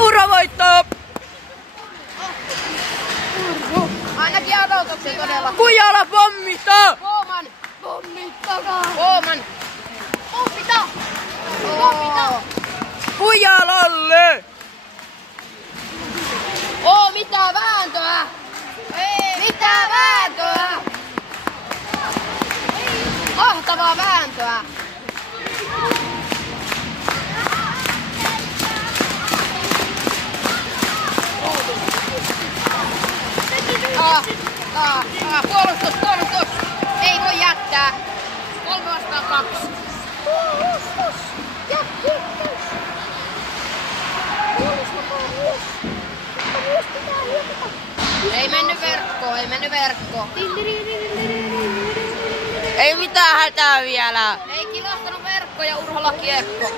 Urho voittaa! Ainakin odotuksen todella. Kujala pommittaa! Bowman! Pommittakaa! Bowman! Pommita! Pommita! Kujalalle! Mitä vääntöä? Mitä vääntöä? Mahtavaa vääntöä! Puolustus! Ei voi jättää! 3-2. Puolustus! Ja hyökkäys! Puolustakaa myös! Mutta myös pitää hyökätä! Ei mennyt verkko! Ei mitään hätää vielä! Ei kilahtanut verkko ja Urholla kiekko!